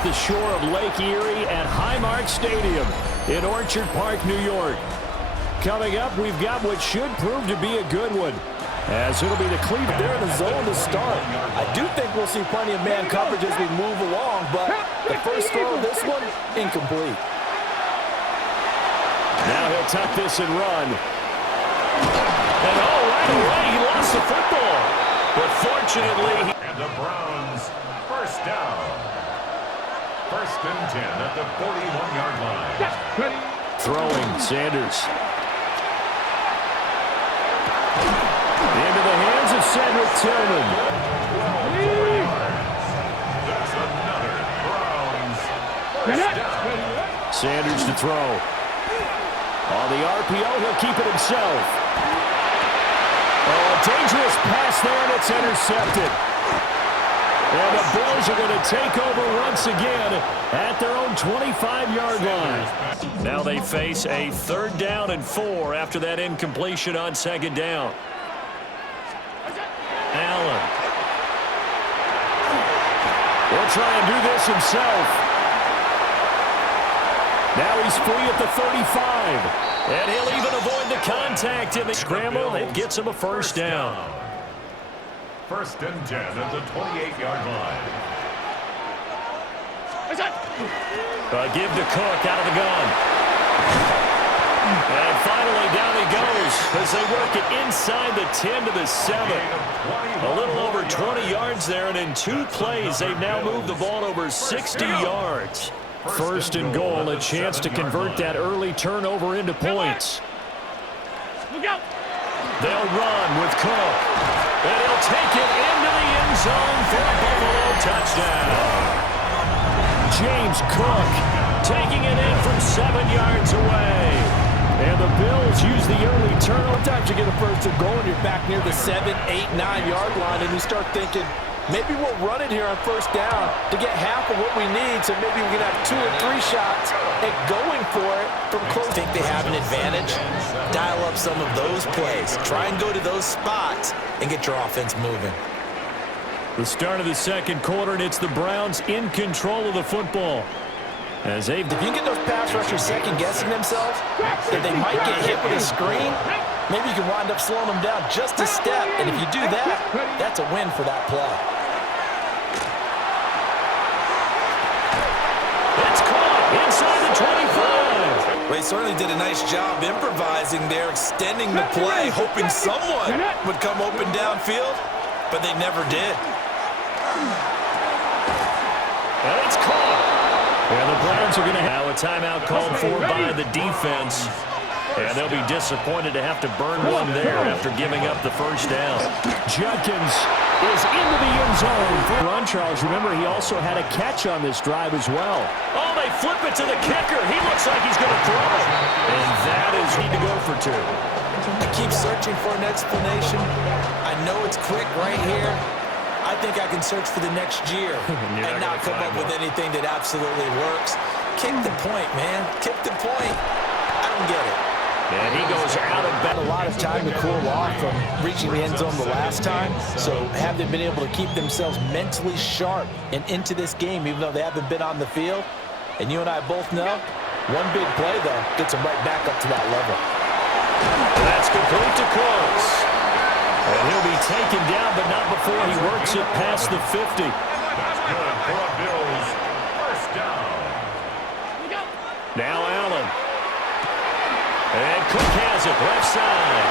off the shore of Lake Erie at Highmark Stadium in Orchard Park, New York. Coming up, we've got what should prove to be a good one, as it'll be the Cleveland. They're in the zone to start. I do think we'll see plenty of man coverage as we move along, but the first throw of this one, incomplete. Now he'll tuck this and run. And right away, he lost the football. But fortunately, and the Browns, first down. First and 10 at the 41-yard line. Throwing, Sanders. Into the hands of Cedric Tillman. That's another Browns first down. Sanders to throw. On the RPO, he'll keep it himself. Oh, a dangerous pass there, and it's intercepted. And the Bills are going to take over once again at their own 25-yard line. Now they face a 3rd down and 4 after that incompletion on 2nd down. Allen. He'll try and do this himself. Now he's free at the 35. And he'll even avoid the contact in the scramble. It gets him a first down. First and 10 at the 28-yard line. Give to Cook out of the gun. And finally down he goes as they work it inside the 10 to the 7. A little over 20 yards there, and in 2 plays they've now moved the ball over 60 yards. First and goal, a chance to convert that early turnover into points. They'll run with Cook. And he'll take it into the end zone for a Buffalo touchdown. James Cook taking it in from 7 yards away. And the Bills use the early turnover. Sometimes you get a first and goal and you're back near the 7, 8, 9-yard line, and you start thinking, maybe we'll run it here on first down to get half of what we need, so maybe we can have 2 or 3 shots at going for it from close. I think they have an advantage. Dial up some of those plays. Try and go to those spots and get your offense moving. The start of the 2nd quarter, and it's the Browns in control of the football. As they've... If you get those pass rushers second-guessing themselves, that they might get hit with a screen, maybe you can wind up slowing them down just a step. And if you do that, that's a win for that play. It's caught inside the 25. Well, he certainly did a nice job improvising there, extending the play, hoping someone would come open downfield, but they never did. And it's caught. And the Browns are going to have a timeout called for by the defense. And they'll be disappointed to have to burn one there after giving up the first down. Judkins is into the end zone. Ron Charles, remember, he also had a catch on this drive as well. Oh, they flip it to the kicker. He looks like he's going to throw. And that is need to go for 2. I keep searching for an explanation. I know it's quick right here. I think I can search for the next year and not come up with anything that absolutely works. Kick the point, man. Kick the point. I don't get it. And he goes out of bounds. A lot of time to cool off from reaching the end zone the last time. So have they been able to keep themselves mentally sharp and into this game, even though they haven't been on the field? And you and I both know, one big play, though, gets them right back up to that level. That's complete to Cooks. And he'll be taken down, but not before he works it past the 50. That's good for a Bills first down. Now Allen. And Cook has it left side.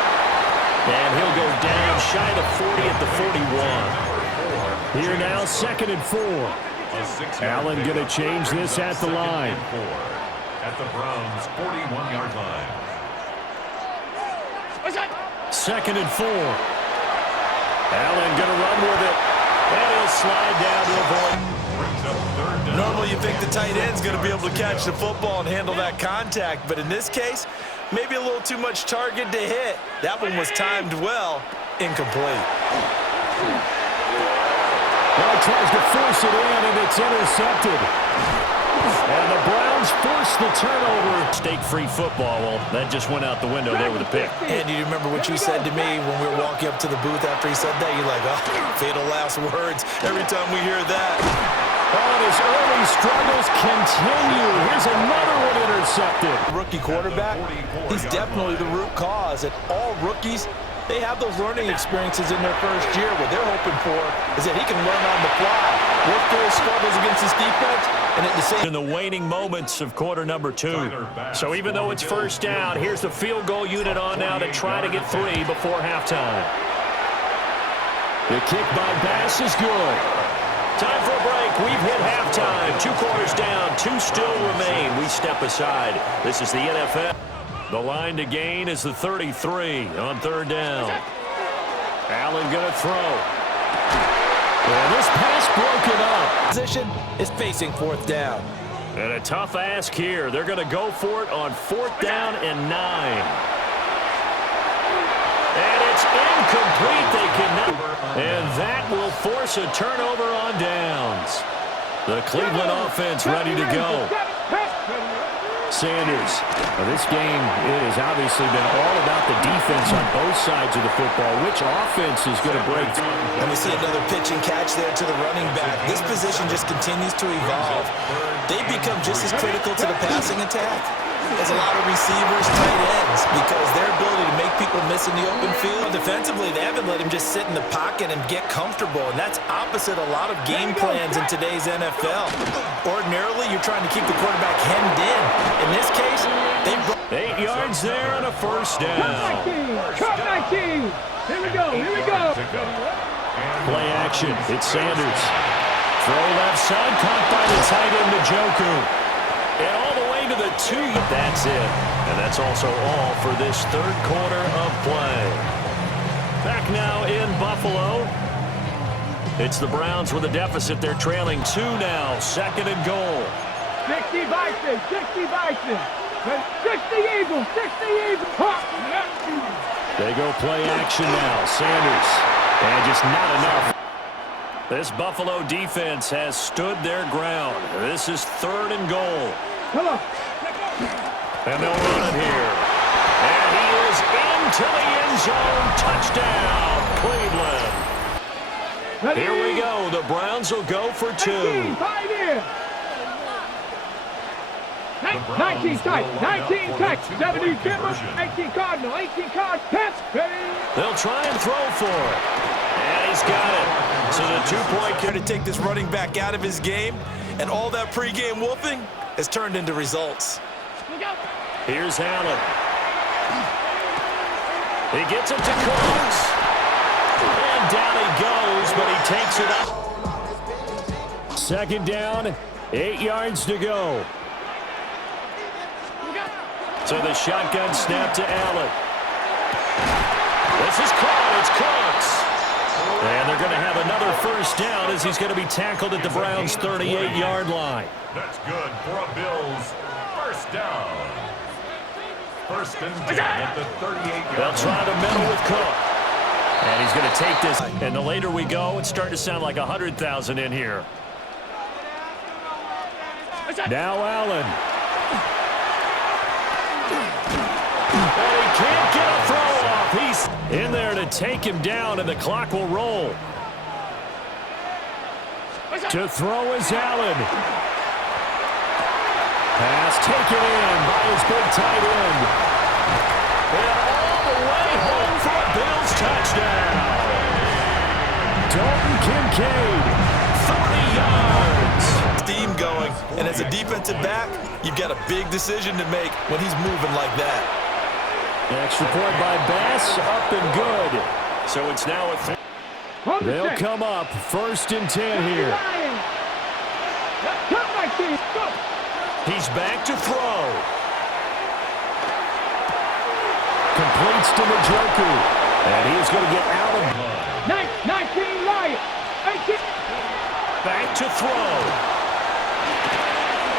And he'll go down shy of the 40 at the 41. Here now, 2nd and 4. Allen going to change this at the line. At the Browns' 41-yard line. 2nd and 4. Allen going to run with it. And he'll slide down to avoid. Normally you think the tight end's going to be able to catch the football and handle that contact, but in this case, maybe a little too much target to hit. That one was timed well, incomplete. Well, he tries to force it in, and it's intercepted. And the Browns force the turnover. Stake-free football, well, that just went out the window there with a pick. And you remember what you said to me when we were walking up to the booth after he said that? You're like, oh, fatal last words. Every time we hear that. Oh, and his early struggles continue. Here's another one intercepted. Rookie quarterback, he's definitely the root cause. And all rookies, they have those learning experiences in their first year. What they're hoping for is that he can learn on the fly, work through his struggles against his defense, and at the same in the waning moments of quarter number 2. So even though it's first down, here's the field goal unit on now to try to get 3 before halftime. The kick by Bass is good. Time for a break. We've hit halftime. 2 quarters down, 2 still remain. We step aside. This is the NFL. The line to gain is the 33 on 3rd down. Allen going to throw. And this pass broken up. position is facing 4th down. And a tough ask here. They're going to go for it on 4th down and 9. And it's incomplete. They cannot. And that will force a turnover on downs. The Cleveland offense ready to go. Sanders. Now this game, it has obviously been all about the defense on both sides of the football. Which offense is going to break? And we see another pitch and catch there to the running back. This position just continues to evolve. They become just as critical to the passing attack as a lot of receivers, tight ends, because their ability to make people miss in the open field. Defensively, they haven't let him just sit in the pocket and get comfortable, and that's opposite a lot of game plans in today's NFL. Ordinarily, you're trying to keep the quarterback hemmed in. In this case, they 8 yards there on a first down. Cut 19. Here we go. Here we go. Play action. It's Sanders. Throw left side, caught by the tight end, Njoku. And all the way to the 2. That's it. And that's also all for this 3rd quarter of play. Back now in Buffalo. It's the Browns with a deficit. They're trailing 2 now. 2nd and goal. 60 Bison. 60 Bison. 60 Eagles. 60 Eagles. They go play action now. Sanders. And just not enough. This Buffalo defense has stood their ground. This is 3rd and goal. Come on. And they'll run it here. And he is into the end zone. Touchdown, Cleveland. Ready? Here we go. The Browns will go for 2. 19, 5 in. 19 tight. 19 tight. 70 Kimber. 18 Cardinal. 18 Card. Pass. Ready? They'll try and throw for it. And he's got it. So the 2-point here to take this running back out of his game, and all that pregame wolfing has turned into results. Here's Allen. He gets it to Cooks. And down he goes, but he takes it up. 2nd down, 8 yards to go. So the shotgun snap to Allen. This is caught. It's Cooks. And they're going to have another first down as he's going to be tackled at the Browns' 38-yard line. That's good for a Bills first down. 1st and 10 at the 38-yard They'll try the middle with Cook. And he's going to take this. And the later we go, it's starting to sound like 100,000 in here. Now Allen. And he can't get a throw off. He's in there to take him down, and the clock will roll. To throw is Allen. Pass taken in by his big tight end. And all the way home for a Bills touchdown. Dalton Kincaid, 30 yards. Steam going, and as a defensive back, you've got a big decision to make when he's moving like that. Extra point by Bass, up and good. So it's now a they'll come up 1st and 10 here. He's back to throw. Completes to Njoku. And he is going to get out of 19 Lions. 18. back to throw.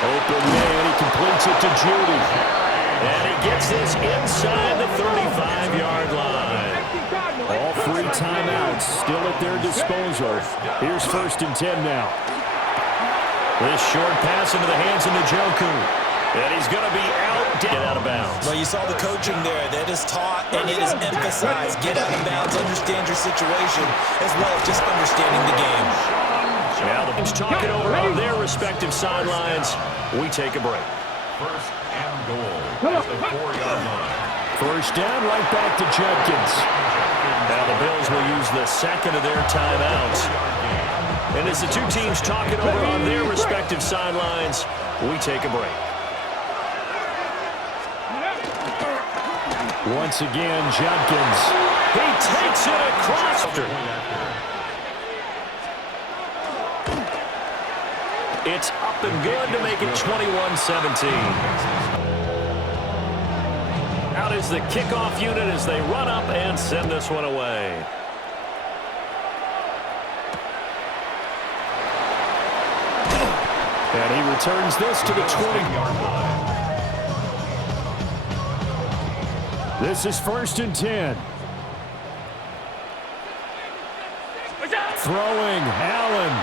Open man, he completes it to Judy. And he gets this inside the 35-yard line. All 3 timeouts still at their disposal. Here's 1st and 10 now. This short pass into the hands of Njoku. And he's going to be out of bounds. Well, you saw the coaching there. That is taught and it is emphasized. Get out of bounds, understand your situation, as well as just understanding the game. Now the team's talking over on their respective sidelines. We take a break. First and goal at the 4-yard line. First down, right back to Judkins. Now the Bills will use the second of their timeouts. And as the two teams talking over on their respective sidelines, we take a break. Once again, Judkins. He takes it across. It's up and good to make it 21-17. Out is the kickoff unit as they run up and send this one away. And he returns this to the 20-yard line. This is 1st and 10. Throwing, Allen.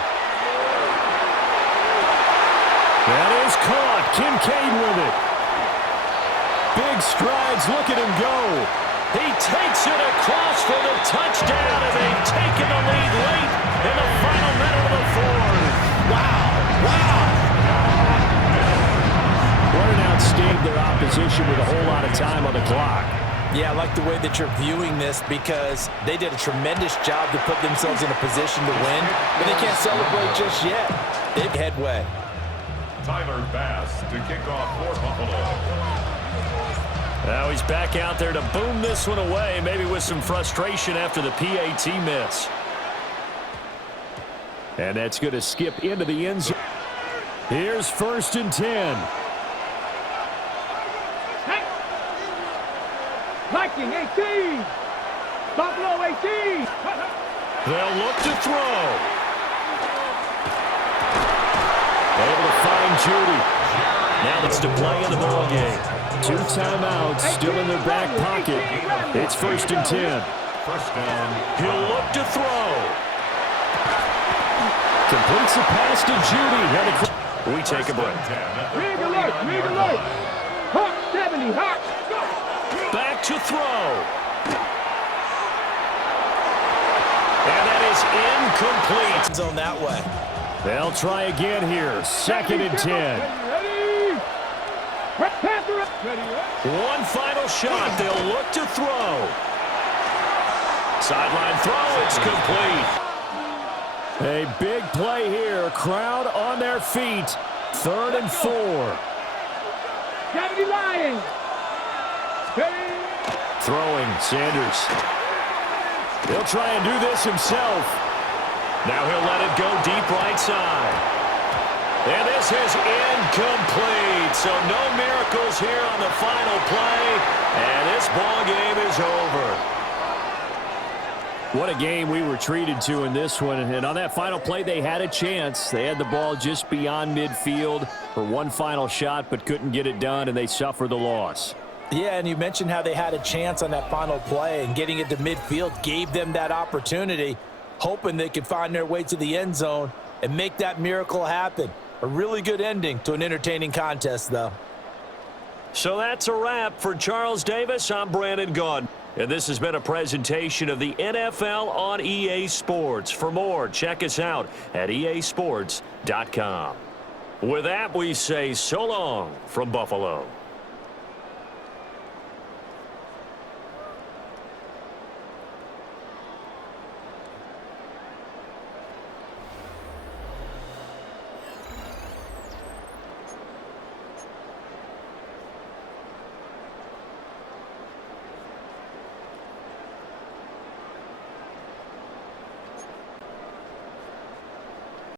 That is caught. Kincaid with it. Big strides. Look at him go. He takes it across for the touchdown, and they've taken the lead late in the final minute of the fourth. Wow. What an outstanding their opposition with a whole lot of time on the clock. Yeah, I like the way that you're viewing this because they did a tremendous job to put themselves in a position to win, but they can't celebrate just yet. Big headway. Tyler Bass to kick off for Buffalo. Now he's back out there to boom this one away, maybe with some frustration after the PAT miss. And that's going to skip into the end zone. Here's 1st and 10. Viking 18. Buffalo 18. They'll look to throw. Able to find Judy. Now it's to play in the ball game. 2 timeouts still in their back pocket. It's 1st and 10. First down. He'll look to throw. Completes the pass to Judy. We take a break. Rig alert. Hawk 70. Hawk. Back to throw. And that is incomplete. Zone that way. They'll try again here. 2nd and 10. One final shot. They'll look to throw. Sideline throw. It's complete. A big play here. Crowd on their feet. 3rd and 4. 70 Lions. Throwing, Sanders. He'll try and do this himself. Now he'll let it go deep right side. And this is incomplete. So no miracles here on the final play. And this ball game is over. What a game we were treated to in this one. And on that final play, they had a chance. They had the ball just beyond midfield for one final shot, but couldn't get it done, and they suffered the loss. Yeah, and you mentioned how they had a chance on that final play, and getting it to midfield gave them that opportunity, hoping they could find their way to the end zone and make that miracle happen. A really good ending to an entertaining contest, though. So that's a wrap for Charles Davis. I'm Brandon Gaudin, and this has been a presentation of the NFL on EA Sports. For more, check us out at easports.com. With that, we say so long from Buffalo.